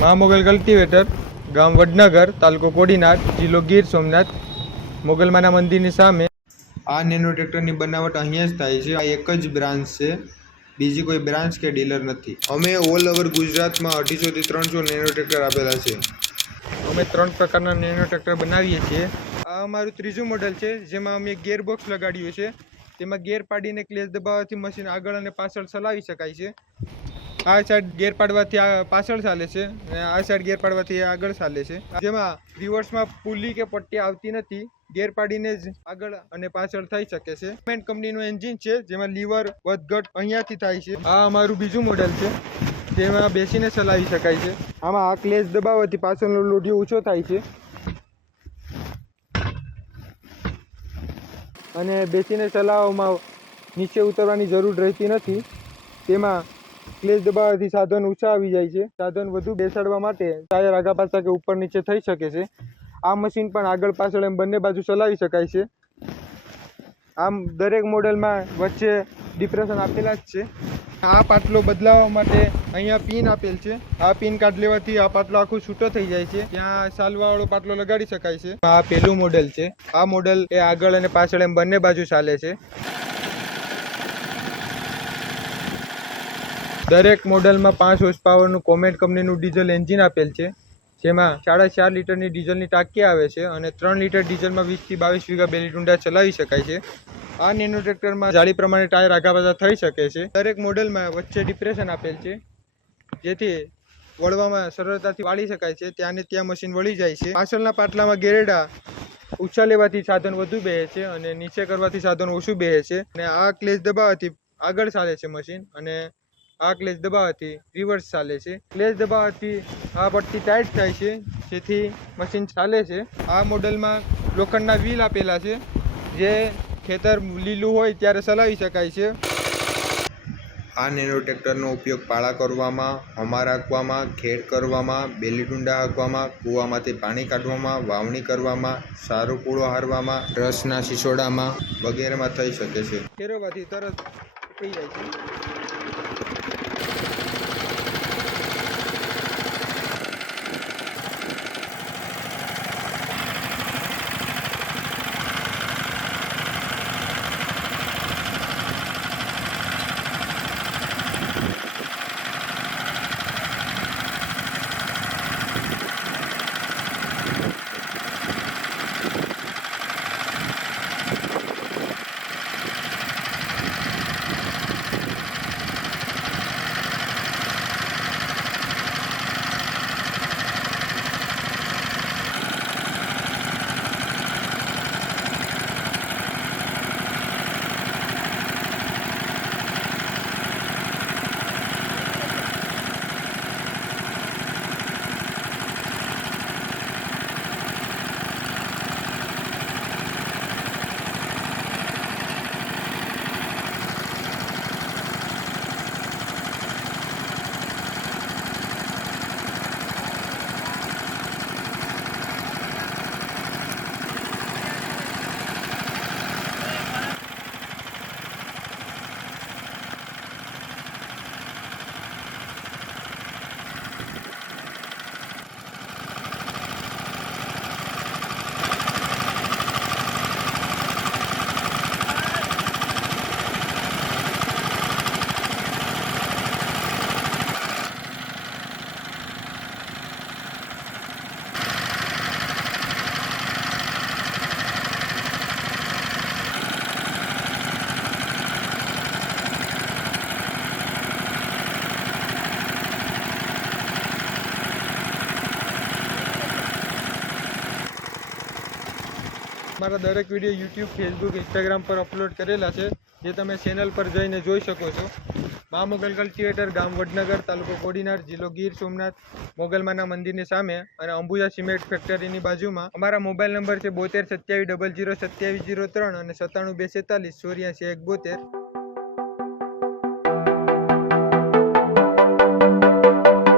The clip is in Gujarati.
મા મોગલ કલ્ટિવેટર ગામ વડનગર તાલુકો કોડીનાર જિલ્લો ગીર સોમનાથ મોગલમાના મંદિરની સામે આ નેનો ટ્રેક્ટરની બનાવટ અહીંયા જ થાય છે આ એક જ બ્રાન્ચ છે બીજી કોઈ બ્રાન્ચ કે ડીલર નથી અમે ઓલ ઓવર ગુજરાતમાં અઢીસોથી ત્રણસો નેનો ટ્રેક્ટર આપેલા છે અમે ત્રણ પ્રકારના નેનો ટ્રેક્ટર બનાવીએ છીએ આ અમારું ત્રીજું મોડલ છે જેમાં અમે ગેર બોક્સ લગાડ્યું છે તેમાં ગેર પાડીને ક્લેચ દબાવવાથી મશીન આગળ અને પાછળ ચલાવી શકાય છે। આ સાઈડ ગેર પાડવાથી આ પાછળ ચાલે છે અને આ સાઈડ ગેર પાડવાથી આગળ ચાલે છે. જેમાં રિવર્સમાં પુલી કે પટ્ટી આવતી નથી, ગેર પાડીને જ આગળ અને પાછળ થઈ શકે છે. મેન્ટ કંપનીનું એન્જિન છે, જેમાં લીવર, વધઘટ અહીંયાથી થાય છે. આ અમારું બીજું મોડેલ છે, જેમાં બેસીને ચલાવી શકાય છે. આમાં આ ક્લેચ દબાવવાથી પાછળનો લોઢિયો ઊંચો થાય છે. અને બેસીને ચલાવવામાં નીચે ઉતરવાની જરૂર રહેતી નથી. તેમાં ક્લેચ દબાવવાથી સાધન ઊંચા આવી જાય છે. સાધન વધુ બેસાડવા માટે ટાયર આગા પાછા કે ઉપર નીચે થઈ શકે છે. આ મશીન પણ આગળ પાછળ એમ બંને બાજુ ચલાવી શકાય છે. આમ દરેક મોડેલમાં વચ્ચે ડિપ્રેશન આપેલા જ છે. આ પાટલો બદલાવવા માટે અહીંયા પિન આપેલ છે. આ પિન કાર્ડ લેવાથી આ પાટલો આખો છૂટો થઈ જાય છે. ત્યાં સાલવાવાળો પાટલો લગાડી શકાય છે. આ પેલું મોડેલ છે. આ મોડેલ એ આગળ અને પાછળ એમ બંને બાજુ ચાલે છે. દરેક મોડલમાં પાંચ હોર્સ પાવરનું કોમેટ કંપનીનું ડીઝલ એન્જિન આપેલ છે, જેમાં સાડા ચાર લીટરની ડીઝલની ટાંકી આવે છે અને ત્રણ લીટર ડીઝલમાં વીસથી બાવીસ વીઘા બેલી ટુંડા ચલાવી શકાય છે. આ નેનો ટ્રેક્ટરમાં જાળી પ્રમાણે ટાયર આઘા થઈ શકે છે. દરેક મોડલમાં વચ્ચે ડિપ્રેશન આપેલ છે, જેથી વળવામાં સરળતાથી વાળી શકાય છે. ત્યાંને ત્યાં મશીન વળી જાય છે. પાછળના પાટલામાં ગેરેડા ઊંચા લેવાથી સાધન વધુ બેહે છે અને નીચે કરવાથી સાધન ઓછું બેહે છે. અને આ ક્લેચ દબાવવાથી આગળ ચાલે છે મશીન અને આ ક્લેચ દબાવવાથી રિવર્સ ચાલે છે. ક્લેચ દબાવવાથી આ પટ્ટી ટાઈટ થાય છે જેથી મશીન ચાલે છે. આ મોડલમાં લોખંડના વ્હીલ આપેલા છે જે ખેતર લીલું હોય ત્યારે ચલાવી શકાય છે. આ નેનો ટ્રેક્ટરનો ઉપયોગ પાળા કરવામાં હમા રાખવામાં ખેડ કરવામાં બેલી ડુંડા હાંકવામાં કૂવામાંથી પાણી કાઢવામાં વાવણી કરવામાં સારો કૂળો હારવામાં રસના શિસોડામાં વગેરેમાં થઈ શકે છે. ફેરવવાથી તરત થઈ જાય છે. મારા દરેક વીડિયો યુટ્યુબ ફેસબુક ઇન્સ્ટાગ્રામ પર અપલોડ કરેલા છે, જે તમે ચેનલ પર જઈને જોઈ શકો છો. મા મોગલ થિયેટર ગામ વડનગર, તાલુકો કોડીનાર, જિલ્લો ગીર સોમનાથ, મોગલમાના મંદિરની સામે અને અંબુજા સિમેન્ટ ફેક્ટરીની બાજુમાં. અમારા મોબાઈલ નંબર છે બોતેર સત્યાવીસ ડબલ જીરો સત્યાવીસ જીરો ત્રણ અને સત્તાણું બે છેતાલીસ ચોર્યાસી એક બોતેર.